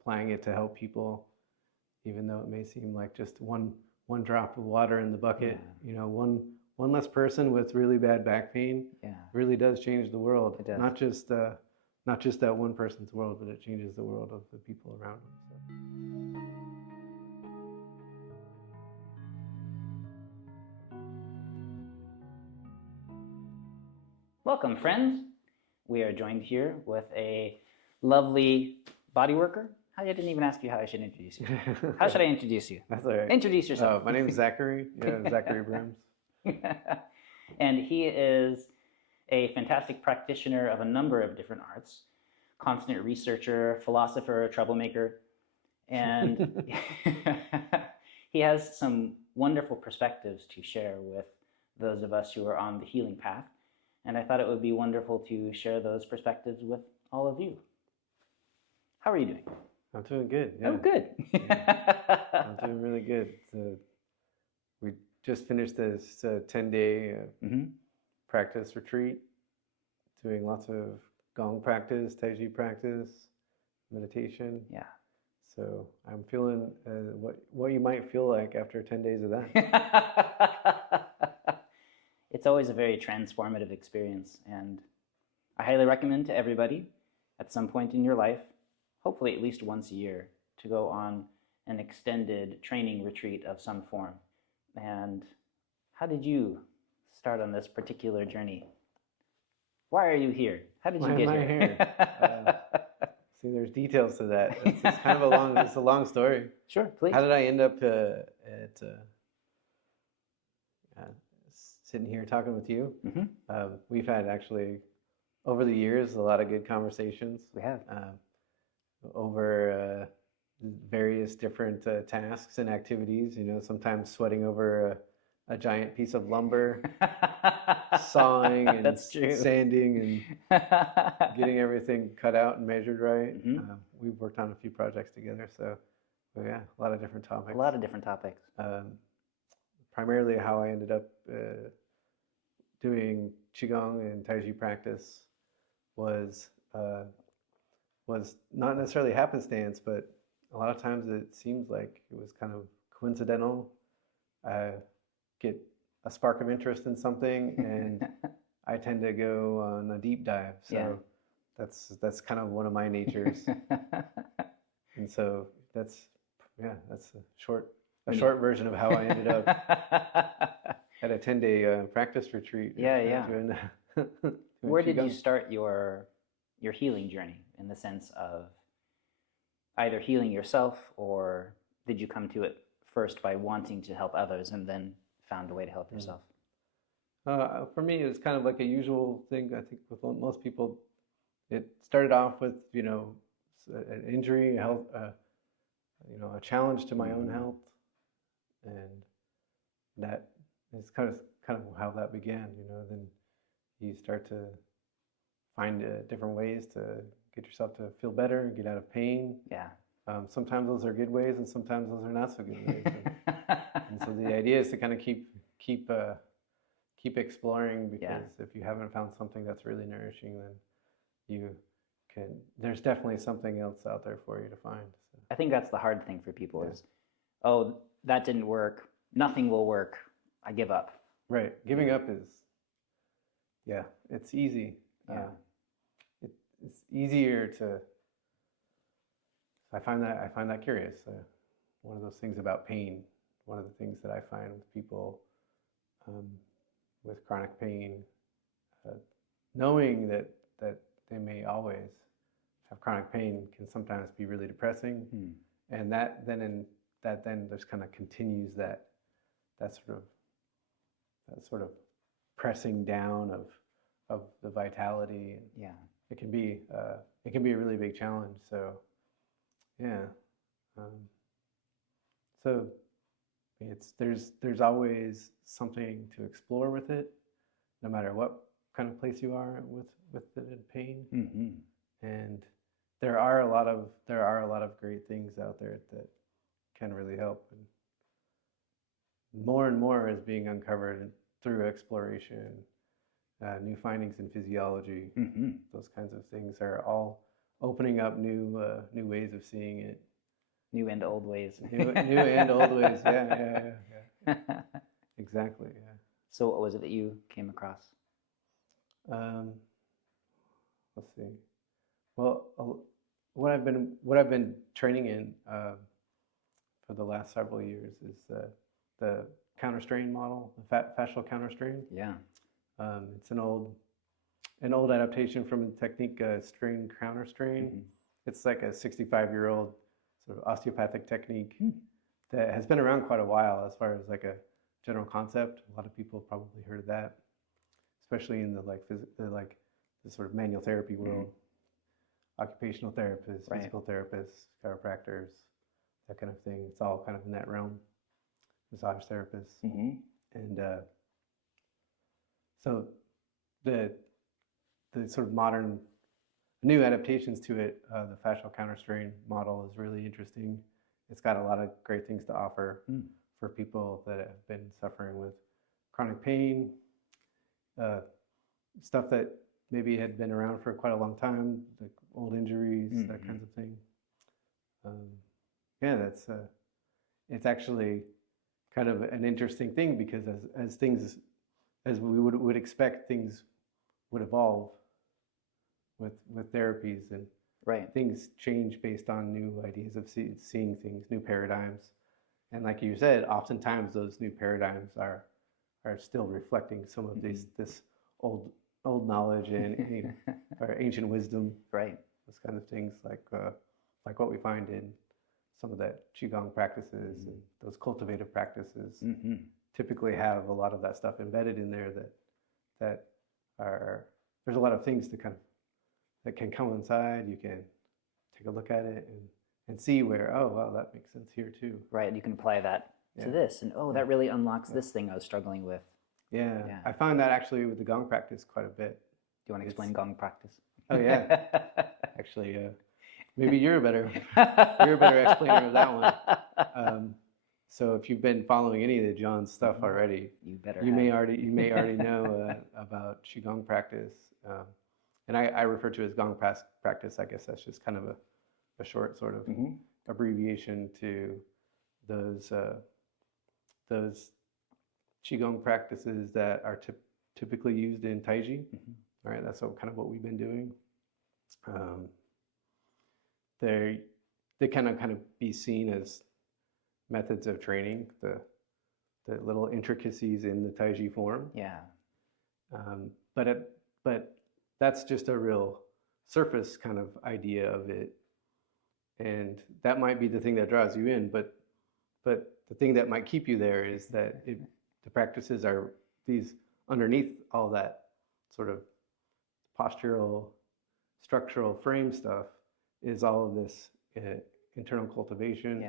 applying it to help people, even though it may seem like just one drop of water in the bucket. You know, one less person with really bad back pain really does change the world. It does. Not just that one person's world, but it changes the world of the people around them. So. Welcome, friends. We are joined here with a lovely body worker. I didn't even ask you how I should introduce you. How should I introduce you? That's all right. Introduce yourself. My name is Zachary. Zachary Brems. And he is a fantastic practitioner of a number of different arts, constant researcher, philosopher, troublemaker, and he has some wonderful perspectives to share with those of us who are on the healing path. And I thought it would be wonderful to share those perspectives with all of you. How are you doing? I'm doing good. Yeah. Oh, good. I'm doing really good. We just finished this 10-day practice retreat, doing lots of Gong practice, Tai Chi practice, meditation. Yeah. So I'm feeling what you might feel like after 10 days of that. It's always a very transformative experience, and I highly recommend to everybody at some point in your life, hopefully at least once a year, to go on an extended training retreat of some form. And how did you start on this particular journey? Why are you here? How did you get here? See, there's details to that. It's kind of it's a long story. Sure, please. How did I end up sitting here talking with you? We've had actually, over the years, a lot of good conversations. We have. Over various different tasks and activities, you know, sometimes sweating over a giant piece of lumber, sawing and That's true. sanding and getting everything cut out and measured right. We've worked on a few projects together, so yeah, a lot of different topics. A lot of different topics. Primarily how I ended up doing Qigong and Tai Chi practice was not necessarily happenstance, but a lot of times it seems like it was kind of coincidental. I get a spark of interest in something, and I tend to go on a deep dive. So that's kind of one of my natures. And so that's a short version of how I ended up at a 10-day practice retreat. Doing Where did you start your healing journey, in the sense of either healing yourself, or did you come to it first by wanting to help others and then found a way to help yourself? For me, it was kind of like a usual thing. I think with most people, it started off with, you know, an injury, health, you know, a challenge to my own health, and that is kind of how that began. You know, then you start to find different ways to get yourself to feel better, get out of pain. Yeah. Sometimes those are good ways, and sometimes those are not so good ways. And so the idea is to kind of keep exploring, because if you haven't found something that's really nourishing, then there's definitely something else out there for you to find. So. I think that's the hard thing for people is, oh, that didn't work, nothing will work, I give up. Right. Giving up is, it's easy. It's easier to. I find that curious. One of those things about pain. One of the things that I find with people with chronic pain, knowing that they may always have chronic pain can sometimes be really depressing, and that then there's kind of continues that sort of pressing down of the vitality. Yeah. It can be a really big challenge. So, so there's always something to explore with it, no matter what kind of place you are with the pain. And there are a lot of great things out there that can really help, and more is being uncovered through exploration. New findings in physiology, those kinds of things are all opening up new ways of seeing it. New and old ways. New and old ways. Yeah. Exactly. Yeah. So what was it that you came across? Let's see. Well, what I've been training in for the last several years is the counter strain model, the fascial counter strain. Yeah. It's an old adaptation from the technique strain counter strain. Mm-hmm. It's like a 65-year-old sort of osteopathic technique that has been around quite a while as far as like a general concept. A lot of people have probably heard of that, especially in the sort of manual therapy world. Occupational therapists, Right. physical therapists, chiropractors, that kind of thing. It's all kind of in that realm. Massage therapists. And so the sort of modern new adaptations to it, the fascial counter strain model is really interesting. It's got a lot of great things to offer for people that have been suffering with chronic pain, stuff that maybe had been around for quite a long time, like old injuries, that kinds of thing. Yeah, it's actually kind of an interesting thing because as we would expect, things would evolve with therapies, and things change based on new ideas of seeing things, new paradigms. And like you said, oftentimes those new paradigms are still reflecting some of this old knowledge and or ancient wisdom. Right. Those kinds of things, like what we find in some of that Qigong practices and those cultivative practices typically have a lot of that stuff embedded in there that are, there's a lot of things that can coincide. You can take a look at it and see where, oh, well, that makes sense here too. Right. You can apply that to this, and that really unlocks this thing I was struggling with. Yeah. I find that actually with the Gong practice quite a bit. Do you want to explain Gong practice? Oh yeah. Actually, maybe you're a better explainer of that one. So if you've been following any of the John's stuff already, you may already know about Qigong practice, and I refer to it as Gong practice. I guess that's just kind of a short sort of abbreviation to those Qigong practices that are typically used in Taiji. All right, that's kind of what we've been doing. They kind of be seen as methods of training, the little intricacies in the Taiji form. Yeah. But that's just a real surface kind of idea of it, and that might be the thing that draws you in. But the thing that might keep you there is that the practices are these underneath all that sort of postural, structural frame stuff is all of this internal cultivation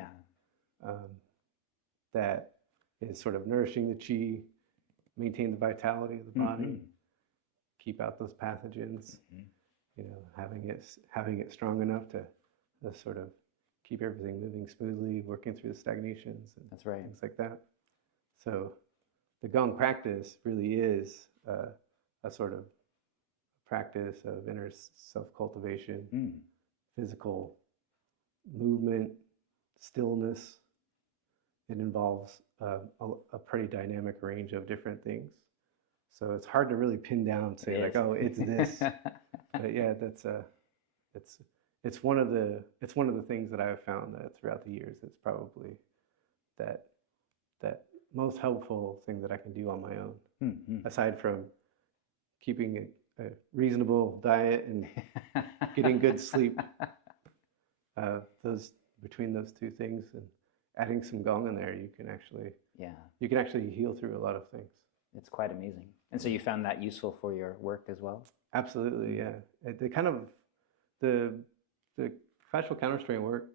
that is sort of nourishing the chi, maintain the vitality of the body, keep out those pathogens, having it strong enough to sort of keep everything moving smoothly, working through the stagnations and things like that. So the Gong practice really is a sort of practice of inner self-cultivation, physical movement, stillness. It involves a pretty dynamic range of different things. So it's hard to really pin down, say like, oh, it's this. But yeah, it's one of the things that I've found that throughout the years, it's probably that most helpful thing that I can do on my own, aside from keeping a reasonable diet and getting good sleep. Between those two things and adding some Gong in there, you can actually heal through a lot of things. It's quite amazing. And so you found that useful for your work as well? Absolutely, yeah. The fascial counterstrain work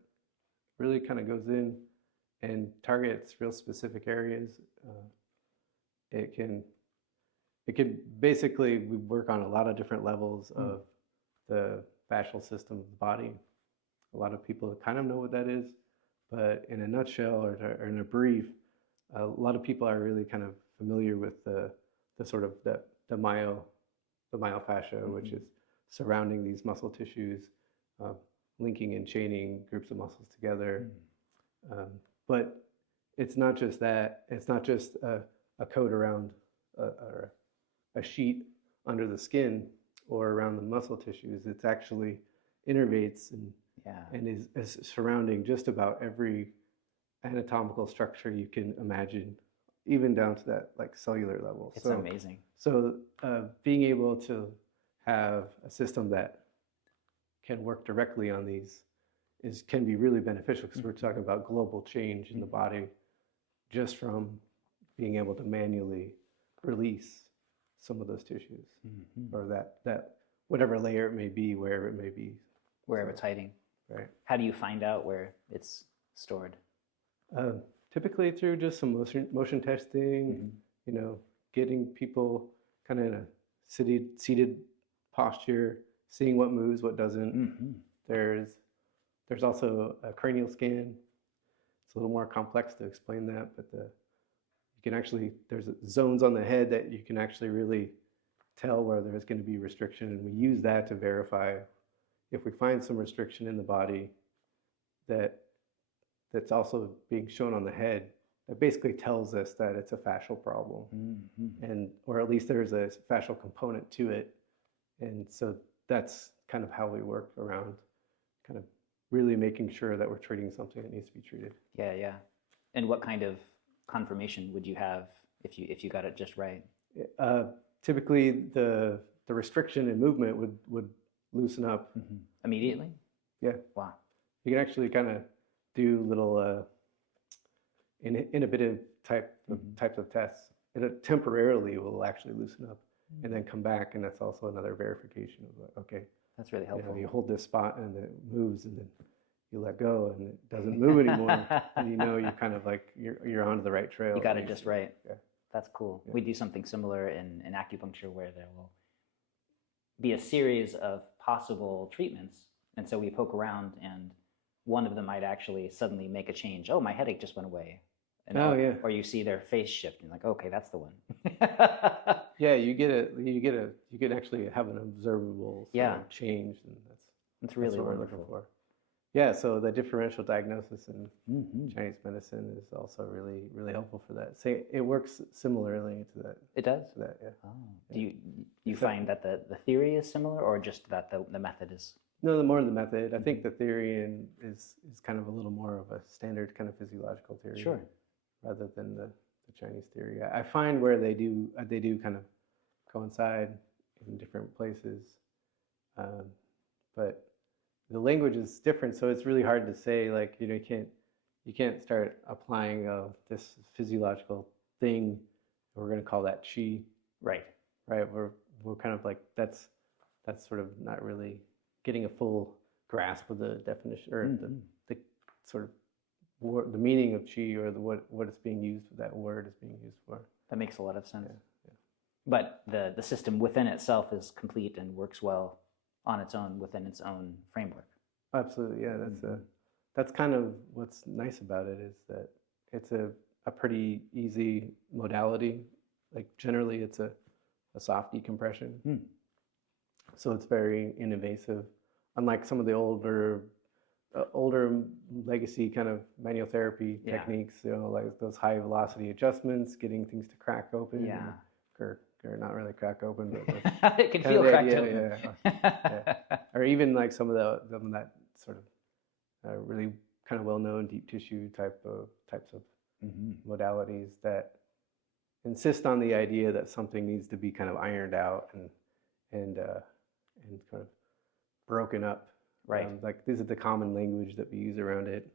really kind of goes in and targets real specific areas. It can basically, we work on a lot of different levels of the fascial system of the body. A lot of people kind of know what that is, but in a nutshell or in a brief, a lot of people are really kind of familiar with the sort of the myofascia, which is surrounding these muscle tissues, linking and chaining groups of muscles together. But it's not just that. It's not just a coat around or a sheet under the skin or around the muscle tissues. It's actually innervates and is surrounding just about every anatomical structure you can imagine, even down to that like cellular level. It's amazing. So being able to have a system that can work directly on these can be really beneficial, because we're talking about global change in the body just from being able to manually release some of those tissues, or that whatever layer it may be, wherever it may be. Wherever it's hiding. Right. How do you find out where it's stored? Typically through just some motion testing, you know, getting people kind of in a seated posture, seeing what moves, what doesn't. There's also a cranial scan. It's a little more complex to explain that, but you can actually, there's zones on the head that you can actually really tell where there's going to be restriction, and we use that to verify if we find some restriction in the body that's also being shown on the head. That basically tells us that it's a fascial problem, and or at least there's a fascial component to it. And so that's kind of how we work around kind of really making sure that we're treating something that needs to be treated. Yeah. And what kind of confirmation would you have if you got it just right? Typically, the restriction in movement would loosen up immediately. Yeah. Wow. You can actually kind of do little inhibitive types of tests. It temporarily will actually loosen up and then come back, and that's also another verification of okay. That's really helpful. You hhold this spot and it moves, and then you let go and it doesn't move anymore, and you know you're kind of like you're onto the right trail. You got it just right. Yeah. That's cool. Yeah. We do something similar in acupuncture, where there will be a series of possible treatments, and so we poke around, and one of them might actually suddenly make a change. Oh, my headache just went away. And or you see their face shift, and like, okay, that's the one. Yeah, you can actually have an observable change, and that's really what wonderful. we're looking for. Yeah, so the differential diagnosis in Chinese medicine is also really, really helpful for that. It works similarly to that. It does? To that, yeah. Oh. Do you find that the theory is similar, or just that the method is? No, the more the method. I think the theory is kind of a little more of a standard kind of physiological theory. Sure. Rather than the Chinese theory. I find where they do kind of coincide in different places, but the language is different, so it's really hard to say, like, you know, you can't start applying this physiological thing. We're going to call that qi. Right. We're kind of like that's sort of not really getting a full grasp of the definition or the sort of the meaning of qi, or what it's being used, that word is being used for. That makes a lot of sense. Yeah. But the system within itself is complete and works well on its own within its own framework. Absolutely, yeah. That's kind of what's nice about it, is that it's a pretty easy modality. Like generally, it's a soft decompression, so it's very ininvasive. Unlike some of the older legacy kind of manual therapy techniques, you know, like those high velocity adjustments, getting things to crack open, or not really crack open, but it can feel cracked open. Or even like some of that sort of really kind of well-known deep tissue types of modalities that insist on the idea that something needs to be kind of ironed out and kind of broken up. Right. Like this is the common language that we use around it.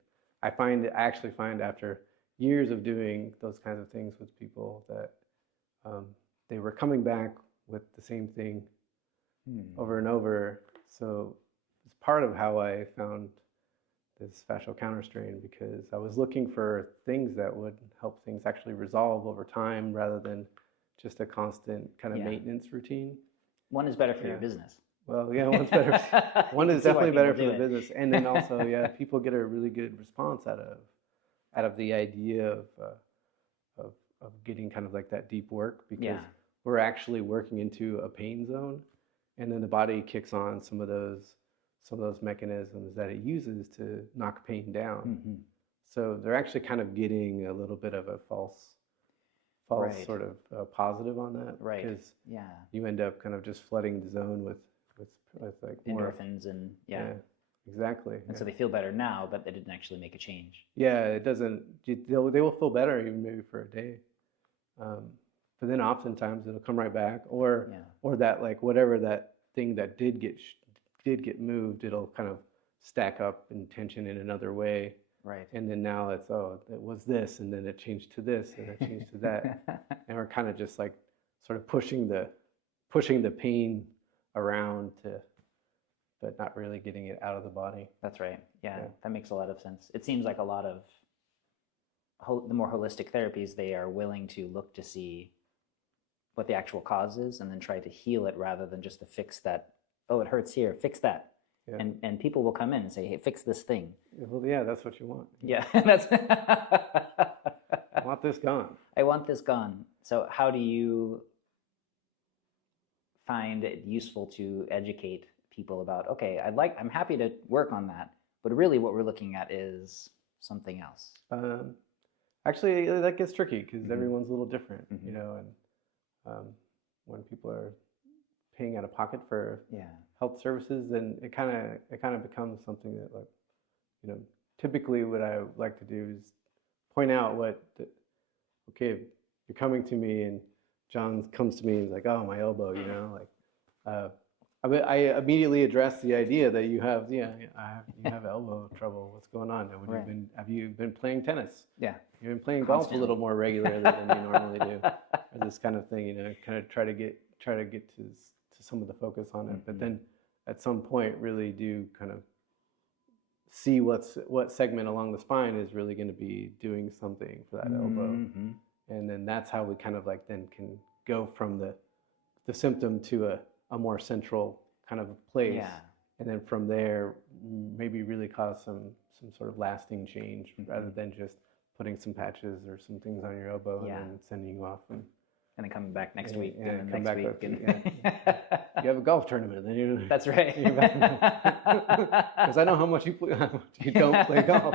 I actually find after years of doing those kinds of things with people that they were coming back with the same thing over and over. So it's part of how I found this fascial counterstrain, because I was looking for things that would help things actually resolve over time rather than just a constant kind of maintenance routine. One is better for your business. Well, yeah, one's better. One is definitely better for the business, and then also, people get a really good response out of the idea of getting kind of like that deep work, because we're actually working into a pain zone, and then the body kicks on some of those some of those mechanisms that it uses to knock pain down. Mm-hmm. So they're actually kind of getting a little bit of a false Right. sort of positive on that, Right. because Yeah. you end up kind of just flooding the zone with like more Endorphins and yeah. exactly. And so they feel better now, but they didn't actually make a change. Yeah, it doesn't. They will feel better even maybe for a day, but then oftentimes it'll come right back, or that like whatever that thing that did get moved, it'll kind of stack up in tension in another way. Right. And then now it was this, and then it changed to this, and it changed to that, and we're kind of just like sort of pushing the pain around but not really getting it out of the body. That's right. Yeah, that makes a lot of sense. It seems like a lot of the more holistic therapies, they are willing to look to see what the actual cause is and then try to heal it rather than just to fix that. Oh, it hurts here, fix that. Yeah. And people will come in and say, hey, fix this thing. Well, yeah, that's what you want. Yeah, that's. I want this gone. I want this gone. So how do you find it useful to educate people about, okay, I'm happy to work on that, but really what we're looking at is something else? Actually, that gets tricky because everyone's a little different, you know, and when people are paying out of pocket for health services, then it kind of becomes something that, like, you know, typically what I like to do is point out okay, if you're coming to me and John comes to me and he's like, oh, my elbow, you know, like, I immediately address the idea that you have elbow trouble. What's going on? Have you been playing tennis? Yeah. You've been playing golf a little more regularly than you normally do, or this kind of thing, you know, kind of try to get to some of the focus on it, but then at some point really do kind of see what segment along the spine is really going to be doing something for that elbow, and then that's how we kind of like then can go from the symptom to a more central kind of place, and then from there maybe really cause some sort of lasting change rather than just putting some patches or some things on your elbow and then sending you off and then coming back next week. And next week. You have a golf tournament, then you. That's right. Because I know how much you don't play golf.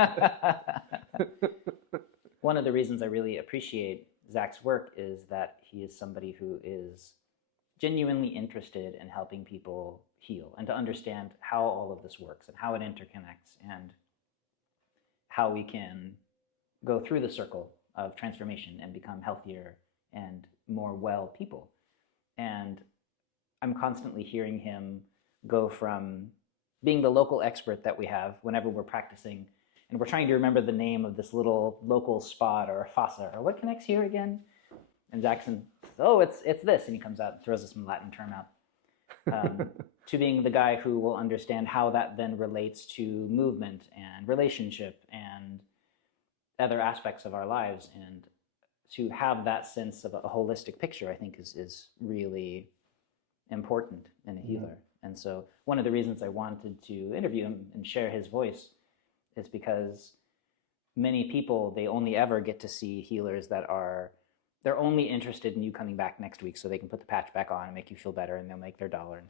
One of the reasons I really appreciate Zach's work is that he is somebody who is genuinely interested in helping people heal and to understand how all of this works and how it interconnects and how we can go through the circle of transformation and become healthier and more well people. And I'm constantly hearing him go from being the local expert that we have whenever we're practicing and we're trying to remember the name of this little local spot or a fossa or what connects here again? And Jackson says, oh, it's this. And he comes out and throws us some Latin term out. To being the guy who will understand how that then relates to movement and relationship and other aspects of our lives. And to have that sense of a holistic picture, I think is really important in a healer. And so one of the reasons I wanted to interview him and share his voice is because many people, they only ever get to see healers that they're only interested in you coming back next week so they can put the patch back on and make you feel better and they'll make their dollar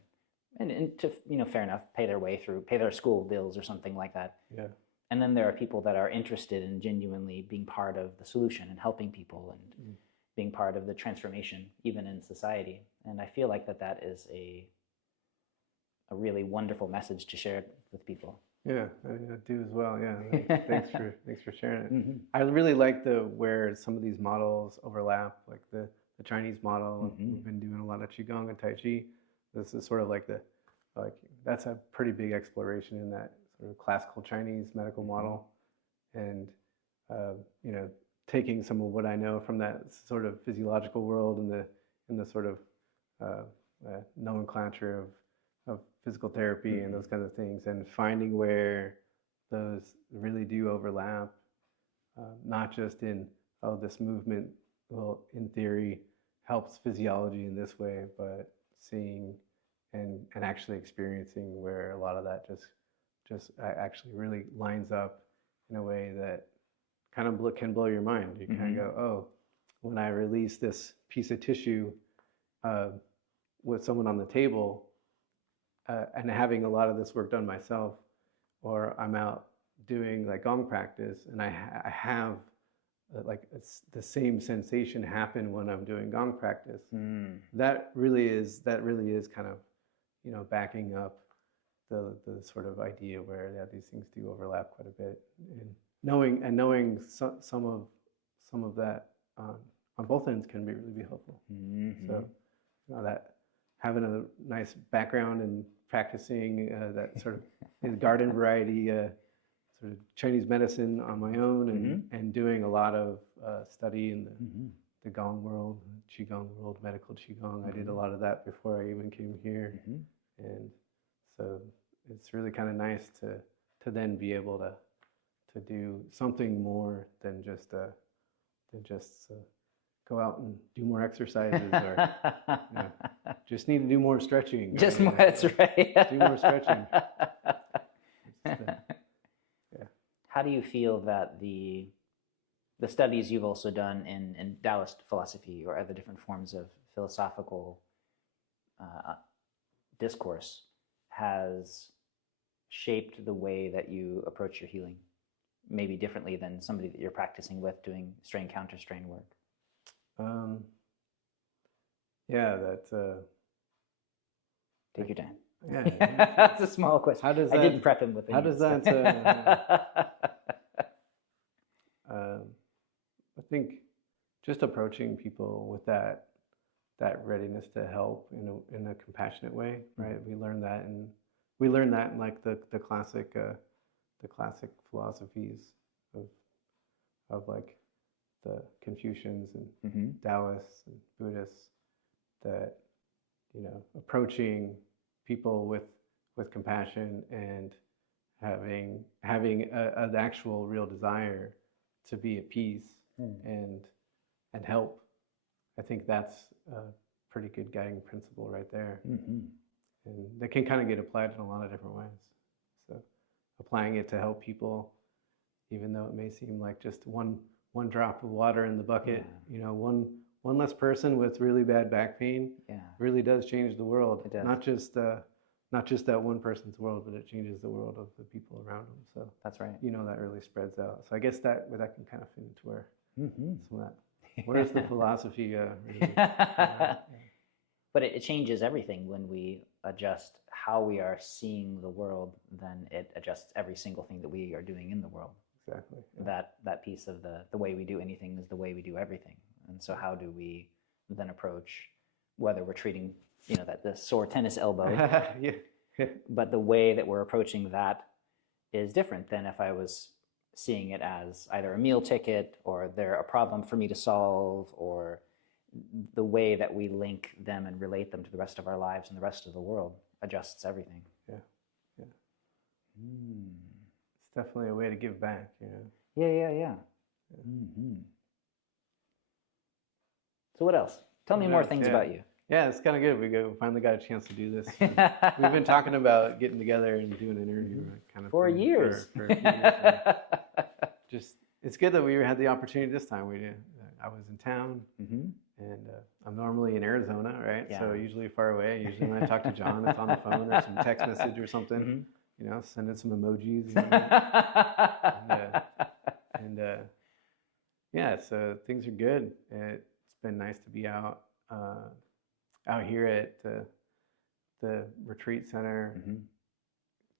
and to, you know, fair enough, pay their school bills or something like that. Yeah. And then there are people that are interested in genuinely being part of the solution and helping people and being part of the transformation, even in society. And I feel like that is a really wonderful message to share with people. Yeah, I do as well. Yeah, thanks for sharing it. I really like where some of these models overlap, like the Chinese model. We've been doing a lot of Qigong and Tai Chi. This is sort of like that's a pretty big exploration in that sort of classical Chinese medical model, and you know, taking some of what I know from that sort of physiological world and the sort of nomenclature of physical therapy and those kinds of things, and finding where those really do overlap, not just in, this movement, well, in theory, helps physiology in this way, but seeing and actually experiencing where a lot of that just actually really lines up in a way that kind of can blow your mind. You kind of go, oh, when I release this piece of tissue with someone on the table, and having a lot of this work done myself, or I'm out doing like Gong practice, and I have like the same sensation happen when I'm doing Gong practice. That really is kind of, you know, backing up the sort of idea where these things do overlap quite a bit, and knowing some of that on both ends can really be helpful. So, you know, that having a nice background and practicing that sort of garden variety sort of Chinese medicine on my own, and doing a lot of study in the Gong world, Qigong world, medical Qigong. I did a lot of that before I even came here, and so it's really kind of nice to then be able to do something more than just go out and do more exercises, or you know, just need to do more stretching. Just more, that's right. Do more stretching. How do you feel that the studies you've also done in Taoist philosophy or other different forms of philosophical discourse has shaped the way that you approach your healing, maybe differently than somebody that you're practicing with doing strain counter strain work? Yeah, that's take your time. Yeah, that's a small question. How does that, I didn't prep him with it. How does that? I think just approaching people with that readiness to help in a compassionate way, right? We learn that in like the classic philosophies of like the Confucians and Taoists and Buddhists, that, you know, approaching people with compassion and having an actual real desire to be at peace and help. I think that's a pretty good guiding principle right there, and that can kind of get applied in a lot of different ways. So applying it to help people, even though it may seem like just one drop of water in the bucket, you know, one less person with really bad back pain really does change the world. It does. Not just that one person's world, but it changes the world of the people around them. So that's right. You know, that really spreads out. So I guess that can kind of fit into where some of that. Where's the philosophy? But it changes everything when we adjust how we are seeing the world. Then it adjusts every single thing that we are doing in the world. Exactly. Yeah. That piece of the way we do anything is the way we do everything. And so how do we then approach, whether we're treating, you know, the sore tennis elbow, but the way that we're approaching that is different than if I was seeing it as either a meal ticket or they're a problem for me to solve, or the way that we link them and relate them to the rest of our lives and the rest of the world adjusts everything. Yeah. It's definitely a way to give back, you know. Yeah. So what else? Tell me more things about you. Yeah, it's kind of good. We finally got a chance to do this. We've been talking about getting together and doing an interview kind of for years. For a few years. Just, it's good that we had the opportunity this time. I was in town, and I'm normally in Arizona, right? Yeah. So usually far away. Usually when I talk to John, it's on the phone or some text message or something. You know, sending some emojis. Yeah, so things are good. It's been nice to be out here at the retreat center,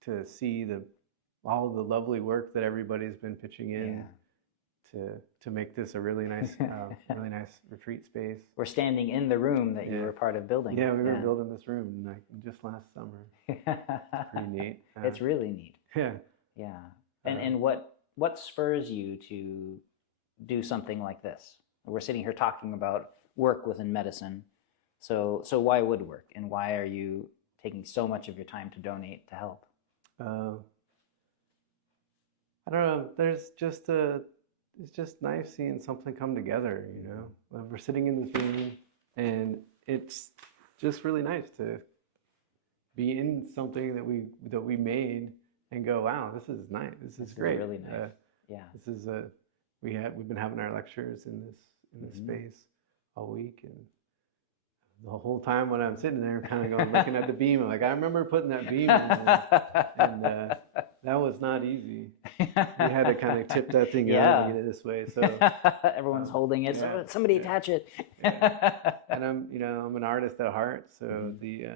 to see all the lovely work that everybody's been pitching in to make this a really nice retreat space. We're standing in the room that you were part of building. Yeah, we were building this room like just last summer. It's pretty neat. It's really neat. Yeah. And what spurs you to do something like this? We're sitting here talking about work within medicine. So why woodwork, and why are you taking so much of your time to donate to help? I don't know. It's just nice seeing something come together, you know. We're sitting in this room, and it's just really nice to be in something that we made and go, wow, this is nice. This is great. Really nice. This is we've been having our lectures in this space all week, and the whole time when I'm sitting there, kind of going looking at the beam, I'm like, I remember putting that beam in there, and that was not easy. We had to kind of tip that thing out and get it this way. So everyone's holding it. yeah, Somebody attach it. Yeah. And I'm an artist at heart, so the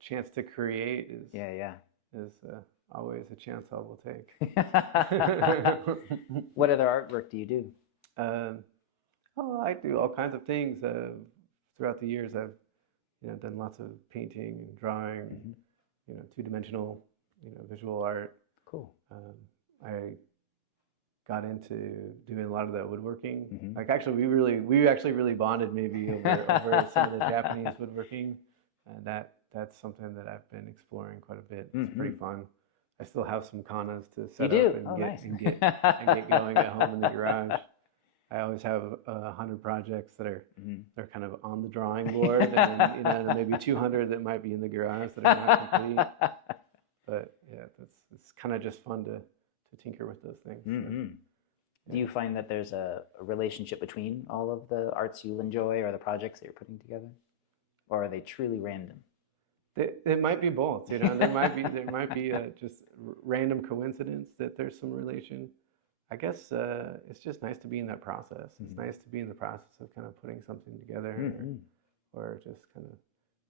chance to create is always a chance I will take. What other artwork do you do? I do all kinds of things. Throughout the years, I've done lots of painting and drawing, two-dimensional, visual art. Cool. I got into doing a lot of that woodworking. Like actually, we actually really bonded maybe over some of the Japanese woodworking, and that's something that I've been exploring quite a bit. It's pretty fun. I still have some kanas to set up and get going at home in the garage. I always have 100 projects that are they're kind of on the drawing board, and then maybe 200 that might be in the garage that are not complete. But yeah, it's kind of just fun to tinker with those things. Do you find that there's a relationship between all of the arts you enjoy or the projects that you're putting together, or are they truly random? It might be both. There might be just random coincidence that there's some relation. I guess it's just nice to be in that process. It's nice to be in the process of kind of putting something together, or just kind of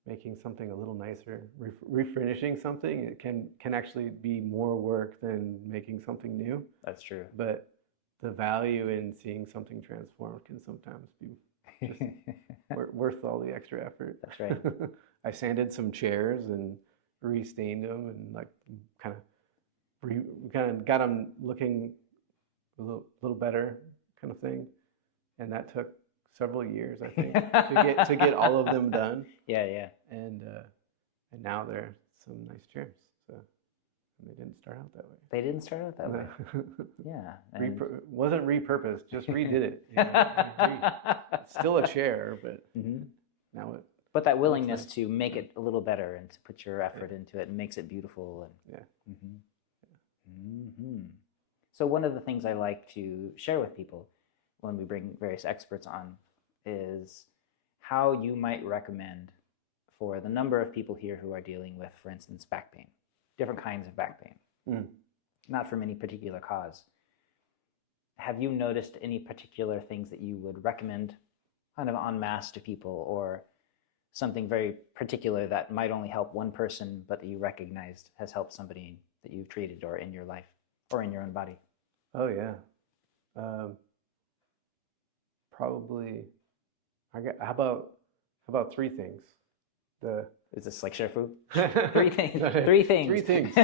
making something a little nicer, refinishing something. It can actually be more work than making something new. That's true. But the value in seeing something transformed can sometimes be just worth all the extra effort. That's right. I sanded some chairs and restained them, and like kind of got them looking a little better, kind of thing. And that took several years, I think, to get all of them done. Yeah. And now they're some nice chairs. So they didn't start out that way. They didn't start out that way. Yeah. Wasn't repurposed, just redid it. It's still a chair, but now it. But that willingness to make it a little better and to put your effort into it and makes it beautiful. And, So one of the things I like to share with people when we bring various experts on is how you might recommend for the number of people here who are dealing with, for instance, back pain, different kinds of back pain, not from any particular cause. Have you noticed any particular things that you would recommend kind of en masse to people, or something very particular that might only help one person, but that you recognized has helped somebody that you've treated or in your life or in your own body? Oh, yeah. Probably, how about three things? Is this like share food? Three things. Three things. Three things.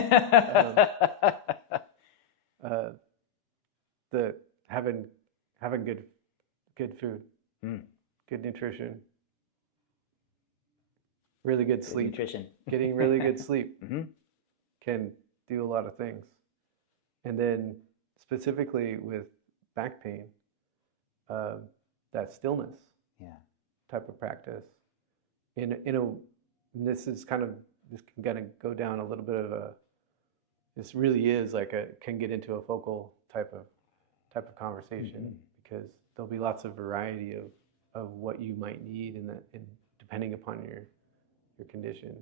The having good food, good nutrition, really good sleep. Nutrition. Getting really good sleep can do a lot of things. And then specifically with back pain, that stillness type of practice. This can kind of go down a little bit of this really is like can get into a focal type of conversation, because there'll be lots of variety of what you might need and depending upon your condition.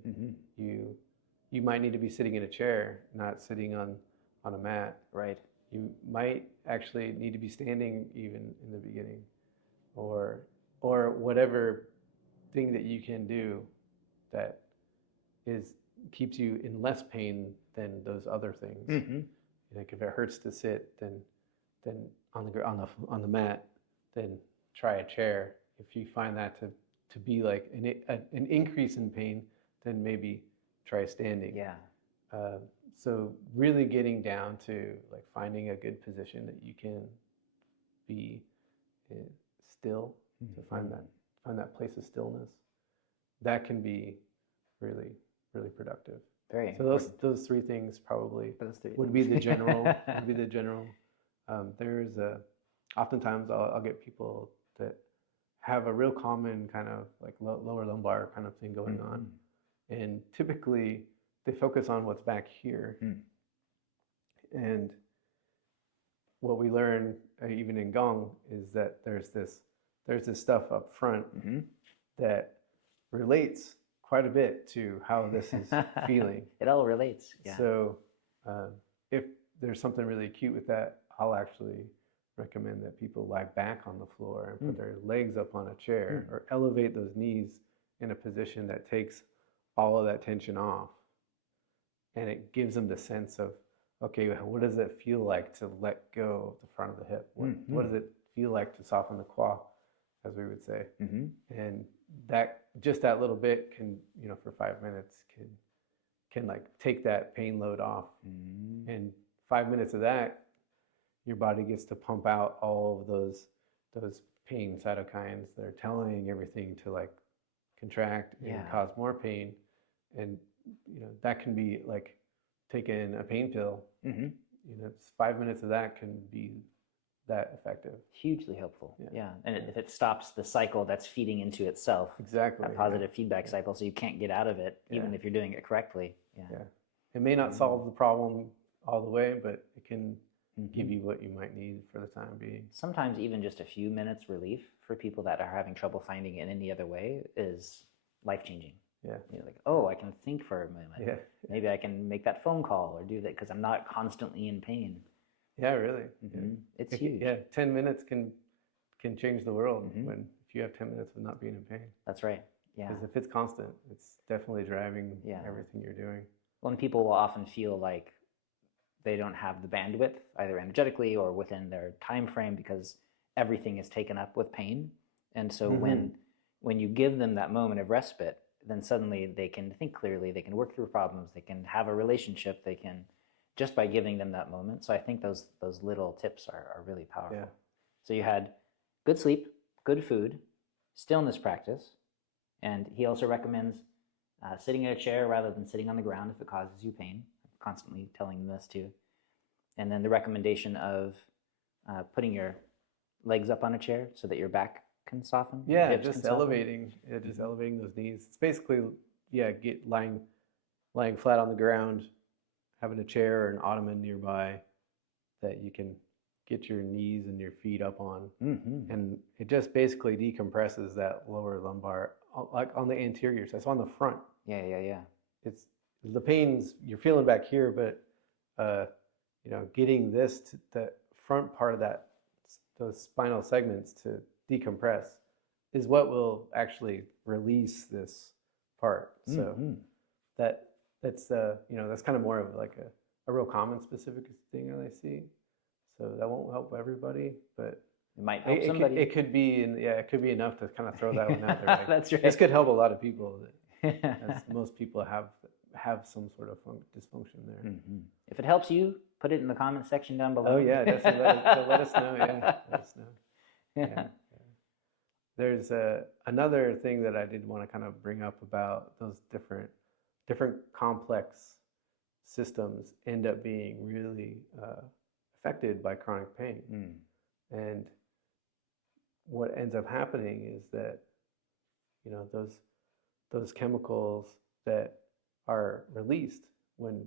You might need to be sitting in a chair, not sitting on a mat. Right. You might actually need to be standing even in the beginning, or whatever thing that you can do that keeps you in less pain than those other things. Like if it hurts to sit, then on the mat, then try a chair. If you find that to be like an increase in pain, then maybe try standing. Yeah. So really getting down to like finding a good position that you can be still, to find that place of stillness, that can be really, really productive. Very. So those three things probably would be the general. There's oftentimes I'll get people that have a real common kind of like lower lumbar kind of thing going on, and typically they focus on what's back here. And what we learn even in Gong is that there's this stuff up front that relates quite a bit to how this is feeling. It all relates. Yeah. So if there's something really cute with that, I'll actually recommend that people lie back on the floor and put their legs up on a chair or elevate those knees in a position that takes all of that tension off. And it gives them the sense of, okay, what does it feel like to let go of the front of the hip? What does it feel like to soften the quad, as we would say? And that, just that little bit can, for 5 minutes can like take that pain load off. And 5 minutes of that, your body gets to pump out all of those pain cytokines that are telling everything to like contract and cause more pain. And that can be like taking a pain pill. It's 5 minutes of that can be that effective. Hugely helpful. Yeah. And if it stops the cycle that's feeding into itself. Exactly. That positive feedback cycle, so you can't get out of it, even if you're doing it correctly. Yeah. It may not solve the problem all the way, but it can give you what you might need for the time being. Sometimes even just a few minutes relief for people that are having trouble finding it any other way is life-changing. Yeah. Like, oh, I can think for a moment. Yeah. Maybe I can make that phone call or do that because I'm not constantly in pain. Yeah, really. It's huge. Yeah, 10 minutes can change the world if you have 10 minutes of not being in pain. That's right. Yeah. Because if it's constant, it's definitely driving everything you're doing. Well, and people will often feel like they don't have the bandwidth, either energetically or within their time frame, because everything is taken up with pain. And so when you give them that moment of respite, then suddenly they can think clearly, they can work through problems, they can have a relationship, they can, just by giving them that moment. So I think those little tips are really powerful. Yeah. So you had good sleep, good food, stillness practice, and he also recommends sitting in a chair rather than sitting on the ground if it causes you pain. I'm constantly telling them this too. And then the recommendation of putting your legs up on a chair so that your back can soften. Yeah, just elevating, just elevating those knees. It's basically, get lying flat on the ground, having a chair or an ottoman nearby that you can get your knees and your feet up on. And it just basically decompresses that lower lumbar, like on the anterior side, so on the front. Yeah. It's the pains you're feeling back here, but getting this to the front part of those spinal segments to decompress is what will actually release this part. So that's kind of more of like a real common specific thing that I see. So that won't help everybody, but it might help somebody. It could be, it could be enough to kind of throw that one out there. Right? That's right. This could help a lot of people. As most people have some sort of dysfunction there. If it helps you, put it in the comment section down below. Oh yeah, definitely let us know. Yeah, let us know. Yeah. There's another thing that I did want to kind of bring up about those different complex systems end up being really affected by chronic pain. And what ends up happening is that those chemicals that are released when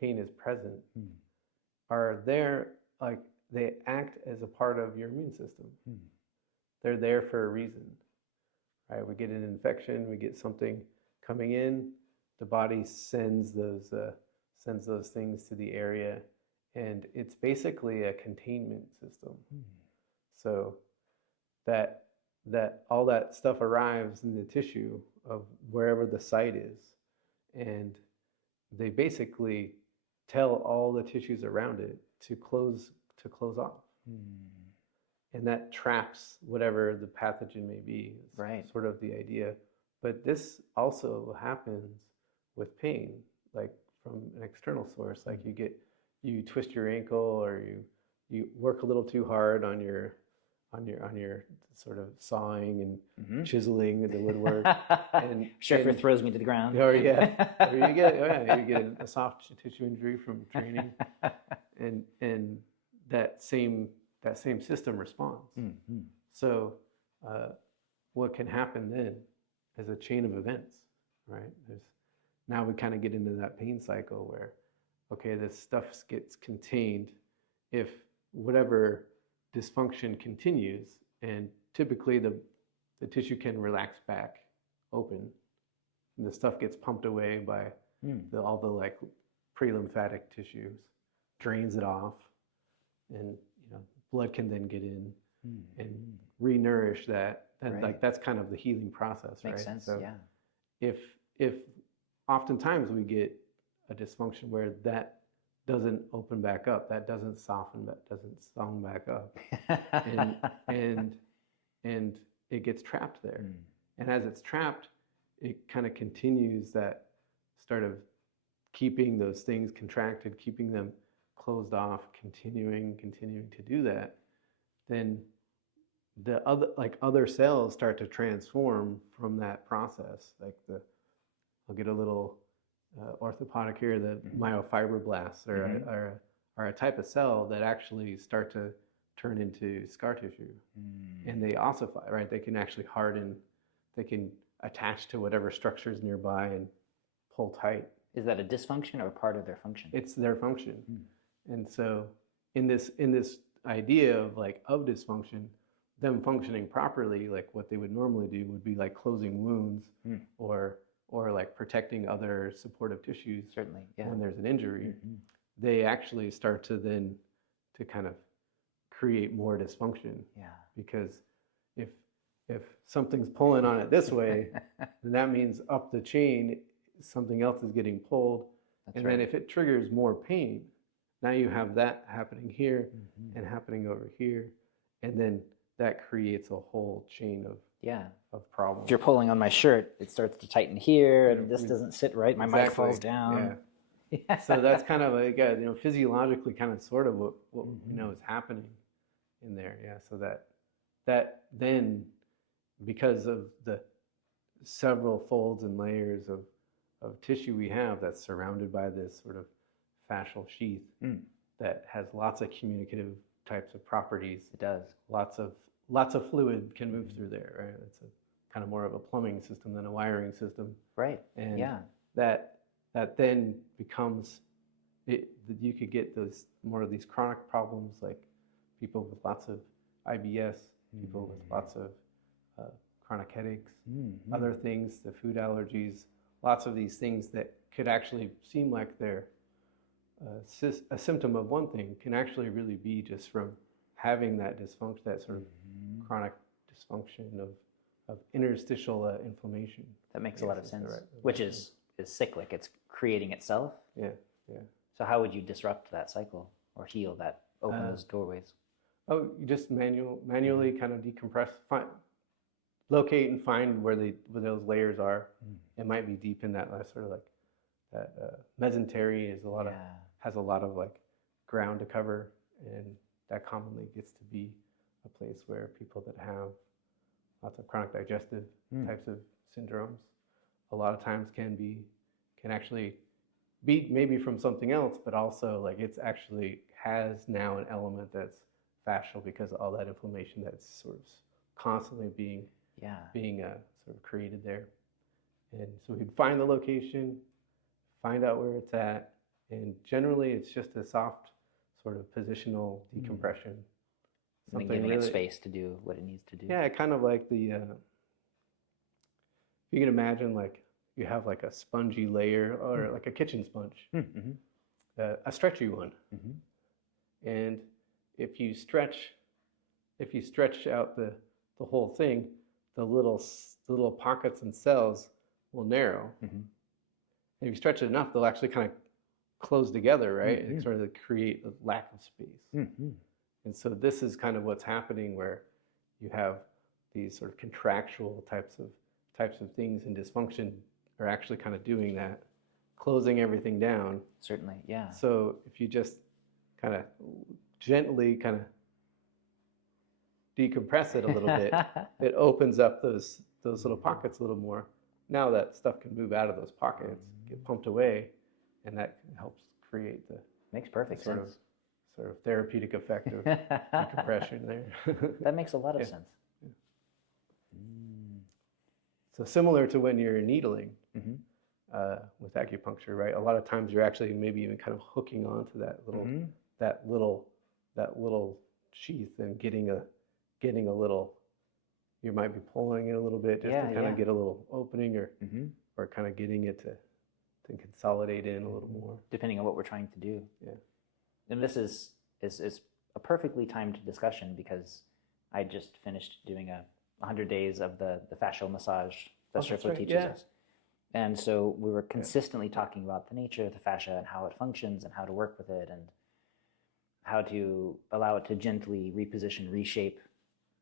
pain is present are there, like they act as a part of your immune system. They're there for a reason, right? We get an infection, we get something coming in, the body sends those things to the area, and it's basically a containment system. So that all that stuff arrives in the tissue of wherever the site is, and they basically tell all the tissues around it to close off. And that traps whatever the pathogen may be. Right. Sort of the idea. But this also happens with pain, like from an external source. Like you twist your ankle, or you work a little too hard on your sort of sawing and chiseling the woodwork. And Sheffer throws me to the ground. Or you get a soft tissue injury from training, and that same system responds. So what can happen then is a chain of events, right? Now we kind of get into that pain cycle where, okay, this stuff gets contained. If whatever dysfunction continues, and typically the the tissue can relax back open, and the stuff gets pumped away by all the like pre-lymphatic tissues, drains it off, and blood can then get in and re-nourish that. And like that's kind of the healing process, right? Makes sense. So yeah. if oftentimes we get a dysfunction where that doesn't open back up, that doesn't soften, that doesn't song back up, and it gets trapped there. And as it's trapped, it kind of continues that start of keeping those things contracted, keeping them closed off, continuing to do that. Then the other cells start to transform from that process. Like I'll get a little orthopodic here, the myofibroblasts are a type of cell that actually start to turn into scar tissue, and they ossify, right? They can actually harden, they can attach to whatever structures nearby and pull tight. Is that a dysfunction or part of their function? It's their function. And so in this idea of dysfunction, them functioning properly, like what they would normally do would be like closing wounds or like protecting other supportive tissues. Certainly, yeah. When there's an injury, they actually start to then to kind of create more dysfunction. Yeah. Because if something's pulling on it this way, then that means up the chain something else is getting pulled. That's right. Then if it triggers more pain, now you have that happening here and happening over here, and then that creates a whole chain of problems. If you're pulling on my shirt, it starts to tighten here, and this doesn't sit right. My mic falls down. Yeah. So that's kind of like physiologically kind of sort of what is happening in there. Yeah. So that then, because of the several folds and layers of tissue we have that's surrounded by this sort of fascial sheath that has lots of communicative types of properties. It does. Lots of fluid can move through there, right? It's a kind of more of a plumbing system than a wiring system. Right. And that then becomes you could get more of these chronic problems, like people with lots of IBS, people with lots of chronic headaches, other things, the food allergies, lots of these things that could actually seem like they're a symptom of one thing can actually really be just from having that dysfunction, that sort of chronic dysfunction of interstitial inflammation. That makes a lot of sense, which is cyclic. It's creating itself. Yeah. So how would you disrupt that cycle or heal that, open those doorways? Oh, you just manually kind of decompress, locate and find where those layers are. It might be deep in that sort of like that mesentery has a lot of like ground to cover, and that commonly gets to be a place where people that have lots of chronic digestive types of syndromes a lot of times can actually be maybe from something else, but also like it's actually has now an element that's fascial because of all that inflammation that's sort of constantly being sort of created there. And so we'd find the location, find out where it's at, and generally it's just a soft sort of positional decompression. Something giving it space to do what it needs to do. Yeah, kind of like you can imagine like you have like a spongy layer or like a kitchen sponge, a stretchy one. And if you stretch out the whole thing, the little pockets and cells will narrow. And if you stretch it enough, they'll actually kind of close together, right? And sort of create a lack of space. And so this is kind of what's happening, where you have these sort of contractual types of things, and dysfunction are actually kind of doing that, closing everything down. Certainly, yeah. So if you just kind of gently kind of decompress it a little bit, it opens up those little pockets a little more. Now that stuff can move out of those pockets, get pumped away, and that helps create the makes perfect sense. Sort of therapeutic effect of decompression there. That makes a lot of sense. So similar to when you're needling with acupuncture, right? A lot of times you're actually maybe even kind of hooking onto that little sheath and getting a little you might be pulling it a little bit just to kind of get a little opening, or kind of getting it to consolidate in a little more, depending on what we're trying to do. Yeah. And this is a perfectly timed discussion because I just finished doing 100 days of the fascial massage that Steffi teaches us. And so we were consistently talking about the nature of the fascia and how it functions and how to work with it and how to allow it to gently reposition, reshape,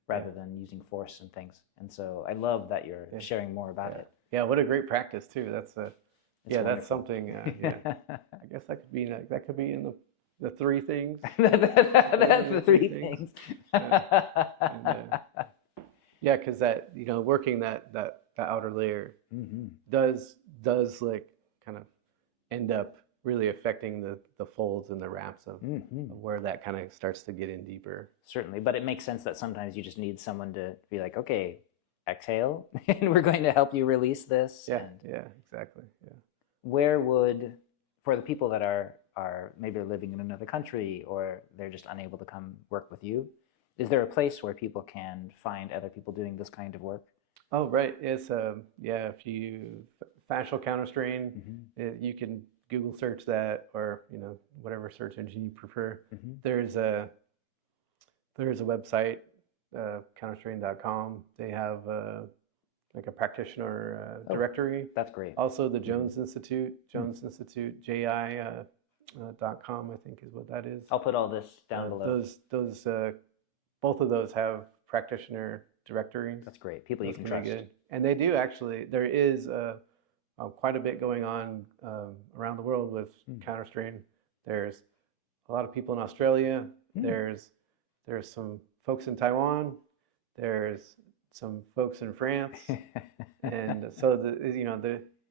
rather than using force and things. And so I love that you're sharing more about it. Yeah, what a great practice too. That's wonderful. That's something. I guess that could be in the three things. That's the three things. Because that working that outer layer does like kind of end up really affecting the folds and the wraps of where that kind of starts to get in deeper. Certainly, but it makes sense that sometimes you just need someone to be like, okay, exhale, and we're going to help you release this. Yeah, exactly. Yeah. Where would, for the people that are maybe living in another country or they're just unable to come work with you, is there a place where people can find other people doing this kind of work? Oh, right. It's if you fascial counter strain, you can Google search that, or whatever search engine you prefer. There's a website, counterstrain.com. They have like a practitioner directory. That's great. Also the Jones Institute, JI.com, I think is what that is. I'll put all this down below. Those both of those have practitioner directories. That's great. People you can trust. Good. And they do actually. There is quite a bit going on around the world with counter strain. There's a lot of people in Australia. There's some folks in Taiwan. There's some folks in France. And so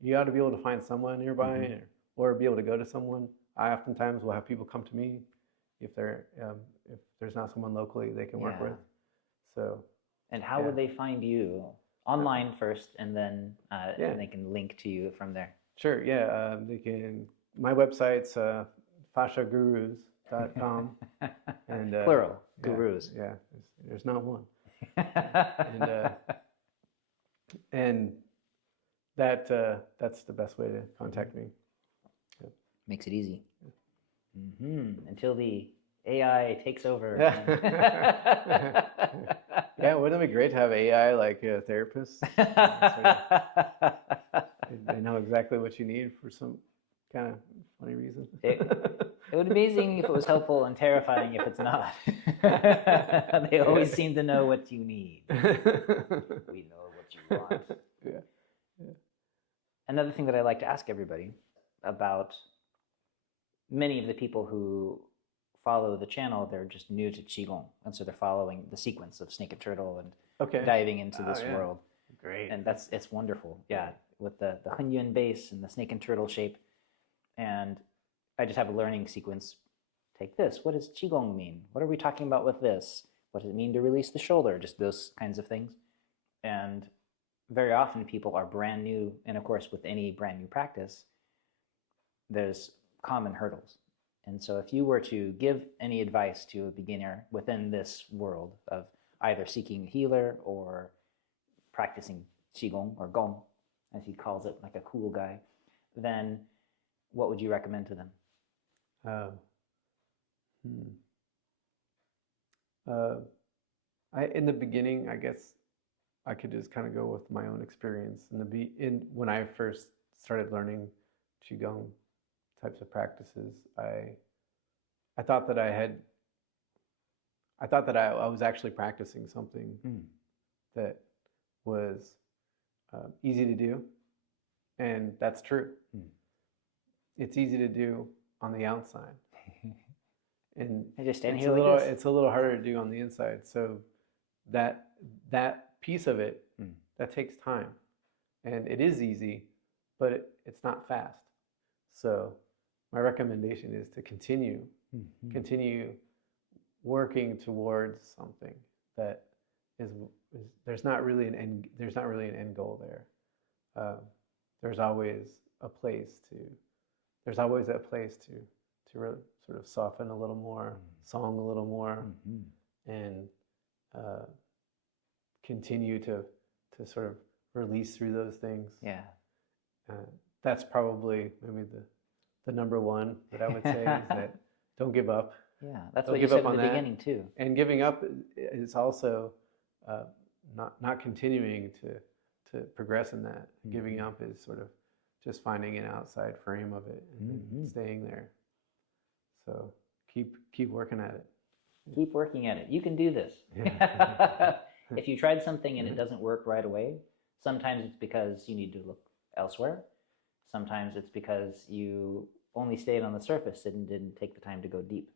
you ought to be able to find someone nearby, or be able to go to someone. I oftentimes will have people come to me if there's not someone locally they can work with. So. And how would they find you? Online first, and then they can link to you from there. Sure, yeah. They can. My website's fasciagurus.com. And plural, gurus. Yeah, there's not one. And that's the best way to contact me. Yep. Makes it easy. Until the AI takes over. Yeah, wouldn't it be great to have AI like a therapist? They know exactly what you need for some kind of funny reason. It would be amazing if it was helpful and terrifying if it's not. They always seem to know what you need. We know what you want. Yeah. Another thing that I like to ask everybody about, many of the people who follow the channel, they're just new to Qigong, and so they're following the sequence of snake and turtle and diving into this world. Great. And it's wonderful. Yeah, with the Hunyuan base and the snake and turtle shape. And I just have a learning sequence. Take this. What does Qigong mean? What are we talking about with this? What does it mean to release the shoulder? Just those kinds of things. And very often people are brand new, and of course with any brand new practice, there's common hurdles. And so if you were to give any advice to a beginner within this world of either seeking a healer or practicing Qigong or Gong, as he calls it, like a cool guy, then what would you recommend to them? In the beginning, I guess I could just kind of go with my own experience. When I first started learning Qigong types of practices, I thought that I was actually practicing something that was easy to do, and that's true. It's easy to do on the outside, and it's a little harder to do on the inside. So that piece of it that takes time, and it is easy, but it's not fast. So my recommendation is to continue working towards something that is there's not really an end goal there. There's always a place to really sort of soften a little more, song a little more, and continue to sort of release through those things. Yeah. That's probably maybe the number one that I would say is that don't give up. Yeah, that's Don't what you give said up at on the that. beginning too. And giving up is also not continuing to progress in that. Giving up is sort of just finding an outside frame of it and then staying there. So keep working at it. Keep working at it. You can do this. Yeah. If you tried something and it doesn't work right away, sometimes it's because you need to look elsewhere. Sometimes it's because you only stayed on the surface and didn't take the time to go deep.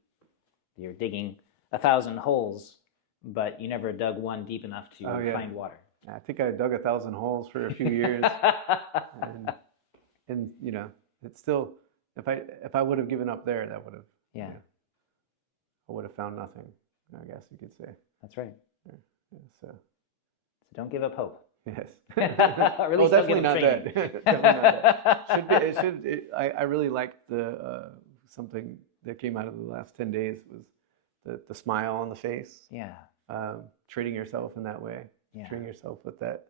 You're digging 1,000 holes, but you never dug one deep enough to find water. I think I dug 1,000 holes for a few years, and you know, it's still, if I would have given up there, that would have, yeah, I would have found nothing, I guess you could say. That's right. Yeah, so don't give up hope. yes. Or at least definitely not that. Definitely not that. I really liked something that came out of the last 10 days was the smile on the face. Yeah. Treating yourself in that way. Yeah. Treating yourself with that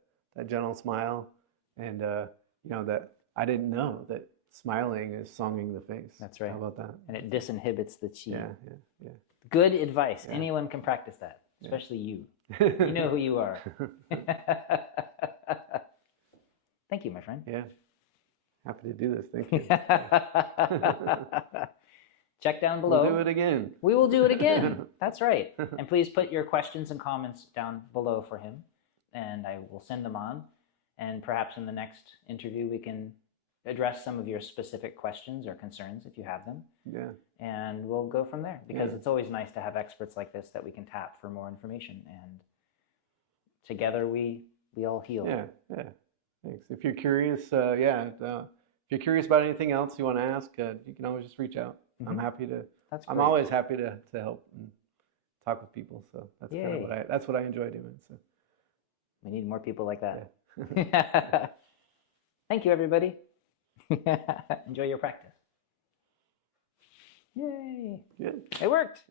gentle smile, and you know, that I didn't know that smiling is songing the face. That's right. How about that? And it disinhibits the qi. Yeah. Good advice. Yeah. Anyone can practice that, especially you. You know who you are. Thank you, my friend. Yeah. Happy to do this. Thank you. Check down below. We'll do it again. We will do it again. That's right. And please put your questions and comments down below for him, and I will send them on. And perhaps in the next interview, we can address some of your specific questions or concerns if you have them. Yeah. And we'll go from there, because it's always nice to have experts like this that we can tap for more information. And together we all heal. Yeah. Thanks. If you're curious, if you're curious about anything else you want to ask, you can always just reach out. I'm happy to. That's I'm great. always happy to help and talk with people. So that's kind of that's what I enjoy doing. So we need more people like that. Yeah. Thank you, everybody. Enjoy your practice. Yay! Good. It worked.